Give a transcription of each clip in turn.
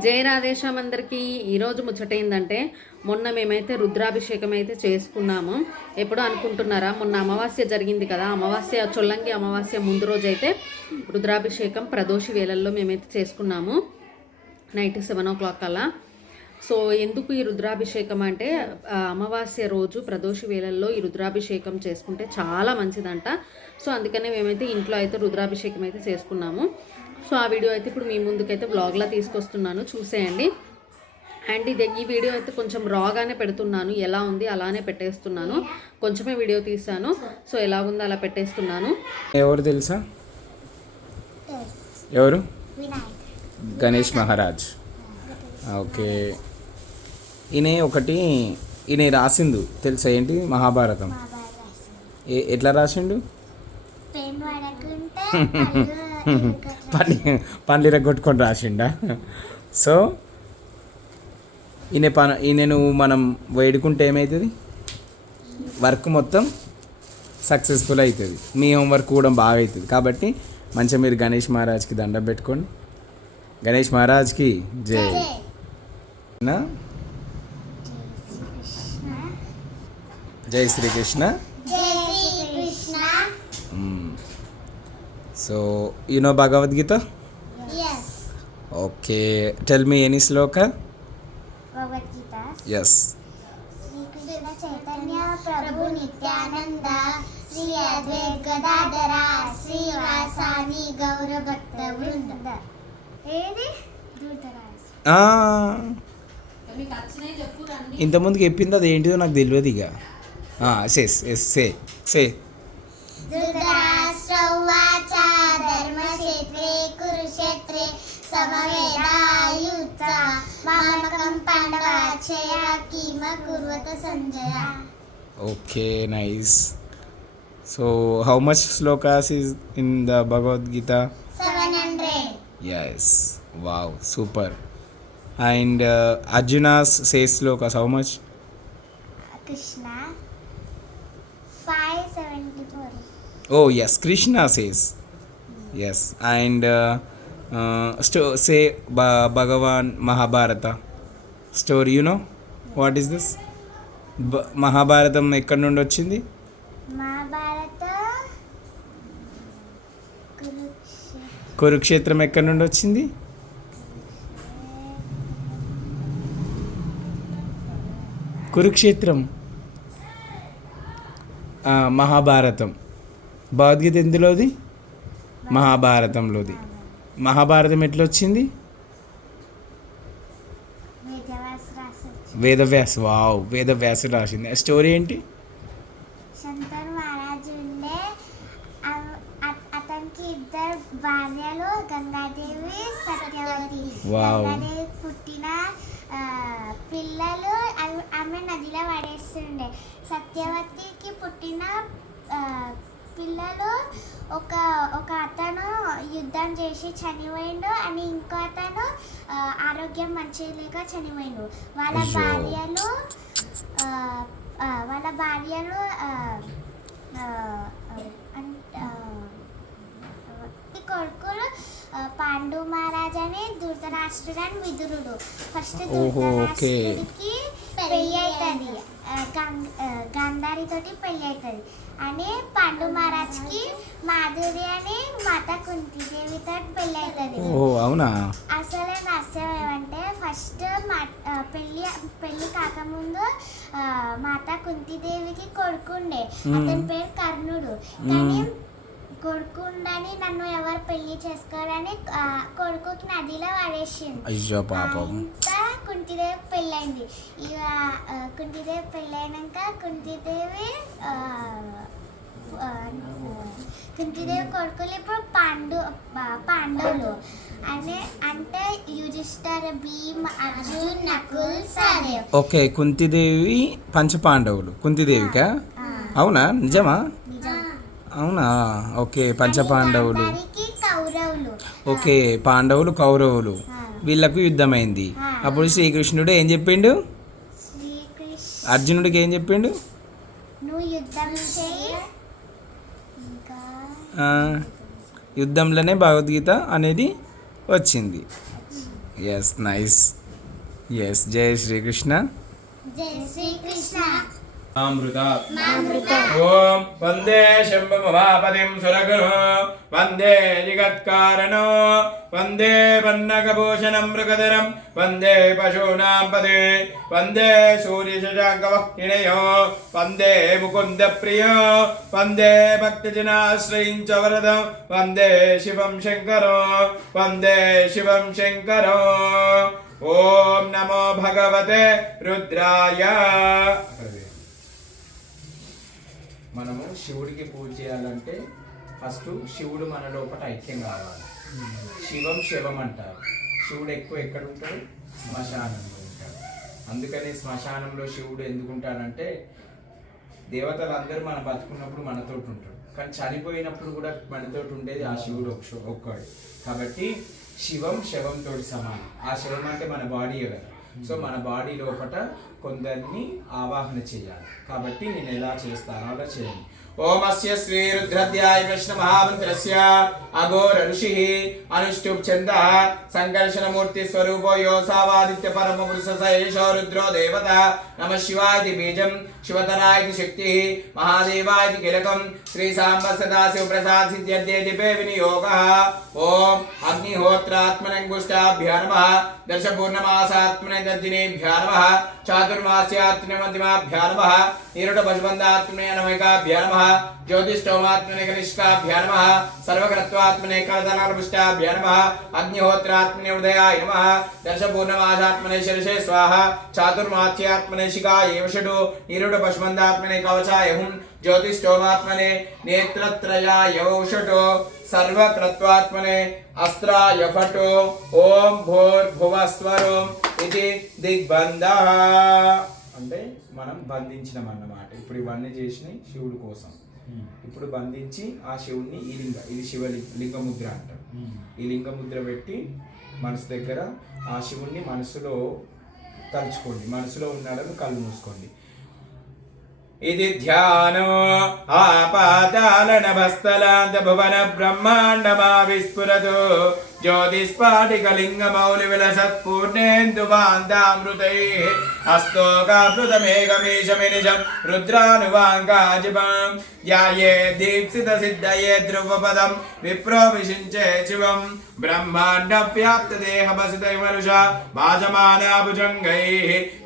జయరాధేశం అందరికీ ఈరోజు ముచ్చట ఏంటంటే మొన్న మేమైతే రుద్రాభిషేకం అయితే చేసుకున్నాము. ఎప్పుడో అనుకుంటున్నారా మొన్న అమావాస్య జరిగింది కదా అమావాస్య చొల్లంగి అమావాస్య ముందు రోజు అయితే రుద్రాభిషేకం ప్రదోషి వేళల్లో మేమైతే చేసుకున్నాము నైట్ సెవెన్ ఓ క్లాక్ అలా. సో ఎందుకు ఈ రుద్రాభిషేకం అంటే అమావాస్య రోజు ప్రదోషి వేళల్లో ఈ రుద్రాభిషేకం చేసుకుంటే చాలా మంచిదంట. సో అందుకనే మేమైతే ఇంట్లో అయితే రుద్రాభిషేకం అయితే చేసుకున్నాము. సో ఆ వీడియో అయితే ఇప్పుడు మీ ముందుకైతే బ్లాగ్లా తీసుకొస్తున్నాను. చూసేయండి. అండ్ ఇది ఈ వీడియో అయితే కొంచెం రాగానే పెడుతున్నాను. ఎలా ఉంది అలానే పెట్టేస్తున్నాను. కొంచెమే వీడియో తీసాను సో ఎలా ఉందో అలా పెట్టేస్తున్నాను. ఎవరు తెలుసా? ఎవరు? గణేష్ మహారాజ్. ఓకే. ఈయన ఒకటి ఈయన రాసిండు. తెలుసా ఏంటి? మహాభారతం. ఏ ఎట్లా రాసిండు? పెన్ పండ్లు ఇరగొట్టుకొని రాసిండా? సో ఈయన పన ఈయనను మనం వేడుకుంటే ఏమవుతుంది వర్క్ మొత్తం సక్సెస్ఫుల్ అవుతుంది మీ హోంవర్క్ కూడా బాగా అవుతుంది కాబట్టి మంచిగా మీరు గణేష్ మహారాజ్కి దండం పెట్టుకోండి. గణేష్ మహారాజ్కి జై. జై Srikrishna. So you know Bhagavad Gita okay tell me any shloka yes Srikrishna Chaitanya Prabhu Nityananda Shri Advaita Gadadhara శ్రీవాసాని Gaura భక్త వృంద ఏది దూతరాజ్ ఇంతకుముందుకు చెప్పింది అది ఏంటిదో నాకు తెలియదు ఇక. ఎస్ సే సే समवेदायुचा मामकं पाण्डवाचया किम कुर्वत संजया। Okay nice so how much shlokas is in the Bhagavad Gita seven hundred yes wow super and Arjuna's say shlokas how much Krishna oh yes Krishna says yes and స్టో say Bhagavan Mahabharata. Story you know? What is this? Mahabharatam ఎక్కడి నుండి వచ్చింది? కురుక్షేత్ర. ఎక్కడి నుండి వచ్చింది? కురుక్షేత్రం. మహాభారతం. భగవద్గీత ఎందులోది? మహాభారతంలోది. మహాభారతం ఎట్లా వచ్చింది Vedavyasa wow Vedavyas రాసింది. ఆ స్టోరీ ఏంటి? భార్యలు గంగాదేవి సత్యవతి. గంగాదేవి పుట్టిన పిల్లలు ఆమె నదిలో పడేస్తుండే. సత్యవతికి పుట్టిన పిల్లలు ఒక ఒక అతను యుద్ధం చేసి చనిపోయిండు అని ఇంకో అతను ఆరోగ్యం మంచిగా లేక చనిపోయిండు వాళ్ళ. భార్యలు వాళ్ళ భార్యలు కొడుకులు పాండు మహారాజ్ అని ధృతరాష్ట్రుడు అని విదురుడు ఫస్ట్. ధృతరాష్ట్రుడికి పెళ్ళి అవుతుంది గాంధారితోటి పెళ్ళి అవుతుంది అని పాండు మహారాజ్కి మాధురి అని మాత కుంతిదేవితో పెళ్ళి అవుతుంది ఓహో అవునా? అసలు నష్టం ఏమంటే ఫస్ట్ మా పెళ్ళి పెళ్ళి కాకముందు మాత కుంతిదేవికి కొడుకుండే. అతని పేరు కర్ణుడు. కానీ కొడుకుండని నన్ను ఎవరు పెళ్ళి చేసుకోరని కొడుకుకి నదిలో పడేసింది అయ్యో పాపం. అంతా కుంతిదేవి పెళ్ళైంది. ఇక కుంతిదేవి పెళ్ళైనాక కుంతిదేవి కుంతిదేవి కొడుకులు ఇప్పుడు పాండు పాండవులు. అనే అంటే యుధిష్ఠర భీమ్ అర్జున్ నకుల్ సహదేవ్ ఓకే కుంతిదేవి పంచపాండవులు కుంతిదేవికా? అవునా? నిజమా? నిజం. అవునా? ఓకే పంచపాండవులు ఓకే పాండవులు కౌరవులు. వీళ్ళకు యుద్ధమైంది. అప్పుడు శ్రీకృష్ణుడు ఏం చెప్పిండు? అర్జునుడికి ఏం చెప్పిండు? యుద్ధంలోనే భగవద్గీత అనేది వచ్చింది. ఎస్ నైస్ ఎస్ జై శ్రీకృష్ణ. జై శ్రీకృష్ణ. ఓం వందే శంభుమహాపతిం సురగురు. వందే జగత్కారణో. వందే పన్నగభూషణం మృగధరం. వందే పశూనాం పదే. వందే సూర్యశశాంకవక్నినయో. వందే ముకుంద ప్రియ వందే భక్తజనాశ్రయించ వరదం. వందే శివం శంకరో. వందే శివం శంకరో. ఓం నమో భగవతే రుద్రాయ. మనము శివుడికి పూజ చేయాలంటే ఫస్ట్ శివుడు మన లోపల ఐక్యం కావాలి. శివం శివం అంటారు. శివుడు ఎక్కువ ఎక్కడ ఉంటాడు? శ్మశానంలో ఉంటాడు. అందుకని శ్మశానంలో శివుడు ఎందుకుంటాడంటే దేవతలందరూ దేవతలు అందరూ మనం బతుకున్నప్పుడు మనతోటి ఉంటాడు. కానీ చనిపోయినప్పుడు కూడా మనతోటి ఉండేది ఆ శివుడు ఒక ఒక్కడు. కాబట్టి శివం శవంతో సమానం. ఆ శివం అంటే మన బాడీ కదా. సో మన బాడీ లోపల కొందరిని ఆవాహన చేయాలి. కాబట్టి నేను ఎలా చేస్తానో అలా చేయండి. ఓమస్య శ్రీ రుద్రధ్యాయ కృష్ణ మహామంత్రస్య. అఘోర ఋషి అనుష్ఠుప్ చంద సంకర్షణ మూర్తి స్వరూపో యోసావాదిత్య పరమ పురుష సయేషో రుద్రో దేవత. నమ శివాయ బీజం శివతరాయ శక్తి మహాదేవాయ కిలకం శ్రీ సాంబ సదాశివ ప్రసాద్ సిద్ధ్యర్థే వినియోగ. ఓం అగ్నిహోత్రాత్మనంగుష్టాభ్యా నమ దర్శపూర్ణమాసాత్మనే దర్దినేభ్యా నమ చాతుర్మాస్యాత్మనే మధ్యమాభ్యా నమ నిరుట పశుబంధాత్మనే అనమైకాభ్యా నమ జ్యోతిష్టోమాత్మనే కనిష్కాభ్యా నమ సర్వకృత్వాత్మనే కలదనాలపుష్టాభ్యా నమ అగ్నిహోత్రాత్మనే ఉదయాయ నమ దర్శపూర్ణమాసాత్మనే శిరసే స్వాహ చాతుర్మాస్యాత్మనే శిఖాయ షడు నిరుడ పశుబంధాత్మనే అంటే మనం బంధించినాం అన్నమాట ఇప్పుడు ఇవన్నీ చేసినాయి శివుడి కోసం. ఇప్పుడు బంధించి ఆ శివుడిని ఈ లింగ ఇది శివ లింగముద్ర అంటారు. ఈ లింగముద్ర పెట్టి మనసు దగ్గర ఆ శివుణ్ణి మనసులో తలుచుకోండి. మనసులో ఉన్నాడని కళ్ళు మూసుకోండి. ఇది ధ్యానో ఆపాతాళన భస్తలాంత భువన బ్రహ్మాండమా విస్ఫురతు జ్యోతిస్ఫాటికలింగ మౌలి విలసత్పూర్ణేందు వాంతామృతై హస్తోకామృతమేకమేషమినిజం రుద్రానువాంకాజిపం ధ్యాయే దీప్సిత సిద్ధయే ధ్రువపదం విప్రో విషించే శివం బ్రహ్మాండ వ్యాప్త దేహ వసుదై మనుష భాజమానా భుజంగై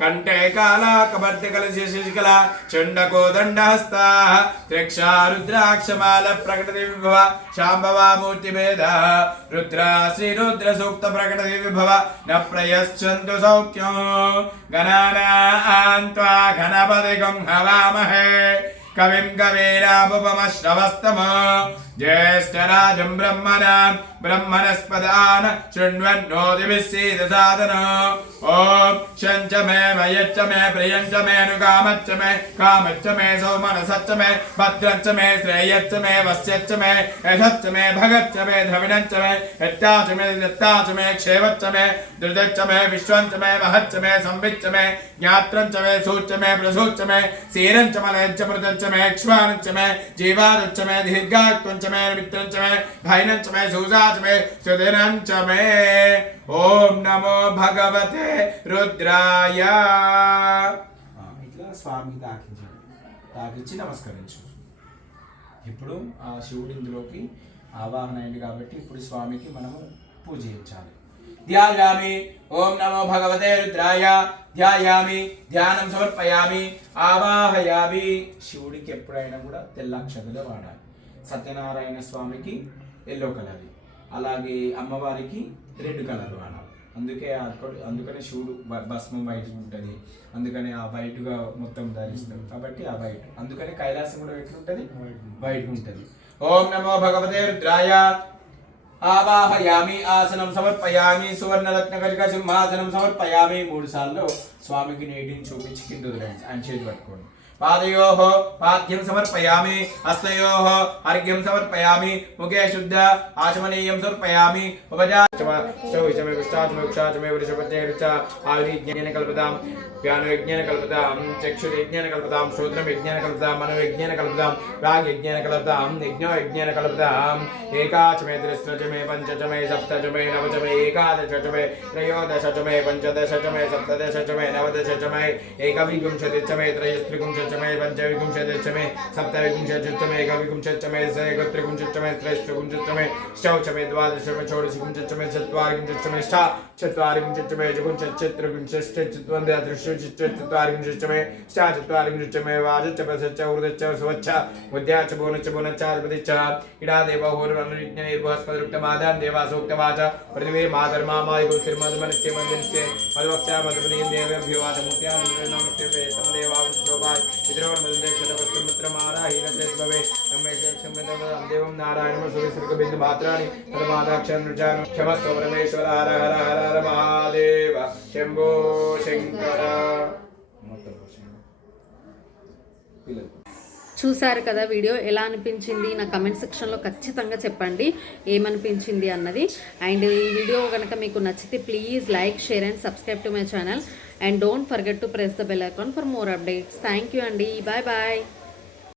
కంఠే కాలా కబర్తి కలసి శశికల చండకోదండహస్త త్రిక్షా రుద్రాక్షమాల ప్రకటతి విభవ శాంభవా మూర్తి భేద రుద్ర శ్రీ రుద్ర సూక్త ప్రకటతి విభవ న ప్రయశ్చంతు సౌఖ్యం గణానాన్త్వా గం హవామహే కవిం కవీరాముపమశ్రవస్తమ ज्येष्ठराजं ब्रह्मणान् ब्रह्मणस्पदान् शृण्वन्नोतिभिस्सीदसादनो ॐ शञ्च मे मयच्च मे प्रियञ्च मेऽनुकामच्च मे कामच्च मे सौमनसच्च मे भद्रञ्च मे श्रेयच्च मे वस्यच्च मे यथच्च मे भगच्च मे द्रविणञ्च मे यत्ताच मे दत्ताच मे क्षेवच्च मे धृतच्च मे विश्वञ्च मे महच्च मे संविच्च मे ज्ञात्रञ्च मे सूच्च मे प्रसूच्च मे सीरञ्च मलयच्च मृतञ्च मे क्ष्वानञ्च मे जीवादुच्च मे दीर्घात्वञ्च मे मित्रञ्च मे भैनञ्च मे सूजाच मे सुदिनञ्च मे ఓం నమో భగవతే రుద్రాయ ఇట్లా స్వామికి తాకించండి తాకించి నమస్కరించు ఇప్పుడు ఆ శివుడు ఇందులోకి ఆవాహన అయింది కాబట్టి ఇప్పుడు స్వామికి మనము పూజ చేయించాలి ధ్యాయామి ఓం నమో భగవతే రుద్రాయ ధ్యాయామి ధ్యానం సమర్పయామి ఆవాహయామి శివుడికి ఎప్పుడైనా కూడా తెల్ల అక్షతలే వాడాలి సత్యనారాయణ స్వామికి ఎల్లో కలర్ అలాగే అమ్మవారికి రెడ్ కలర్ వాడాలి అందుకే అక్కడ అందుకనే శివుడు భస్మం వైట్ ఉంటుంది. అందుకని ఆ వైట్గా మొత్తం ధరిస్తాం కాబట్టి ఆ వైట్ అందుకని కైలాసం కూడా ఎట్లుంటుంది? వైట్ ఉంటుంది. ఓం నమో భగవతే రుద్రాయ. ఆవాహయామి ఆసనం సమర్పయామి సువర్ణరత్న కటిక సింహాసనం సమర్పయామి. మూడు సార్లు స్వామికి నీటిని చూపించి కింద ఆయన చేతి పట్టుకోండి. पादयोः पाद्यं समर्पयामि, हस्तयोः अर्घ्यं समर्पयामि, मुखे शुद्ध आचमनीयं समर्पयामि। उपजाचमेक्षाचमेवृषपत्यैरुचाविधिज्ञानकल्पतां व्यानविज्ञानकल्पतां चक्षुर्यज्ञानकल्पतां श्रोत्रमिज्ञानकल्पतां मनोविज्ञानकल्पतां रागयज्ञानकल्पतां यज्ञोयज्ञानकल्पतां एकाचमे त्रिस्रचमे पञ्चचमे सप्तचमे नवचमे चमे त्रयोदशचमे पञ्चदशचमे सप्तदशचमे नवदशचमे एकविंशतिचमे त्रयस्त्रिंशत् चमे पञ्चविंशति चमे सप्तविंशति चमे एकविंशति चमे एकत्रिंशति चमे त्रयस्त्रिंशति चमे चमे द्वादश चमे षोडशविंशति चमे चत्वारिंशति चमे ष्ठा चत्वारिंशति स्वच्छ मुद्या च बोन इडा देव देवासोक्तवाच पृथिवी माधर्मामादिगोस्तिर्मधुमनस्य मन्दिरस्य मधुवक्ष्या मधुमनीं देवेभ्यो वाचमूर्त्या नमस्ते समदेवा దేవం నారాయణ మాత్రాన్ని హర హర హర హర మహాదేవ శంభో శంకర కదా వీడియో ఎలా అనిపించింది? నా కమెంట్ సెక్షన్లో ఖచ్చితంగా చెప్పండి. ఏమనిపించింది అన్నది. అండ్ ఈ వీడియో కనుక మీకు నచ్చితే please like share and subscribe to my channel and don't forget to press the bell icon for more updates thank you అండి బాయ్ బాయ్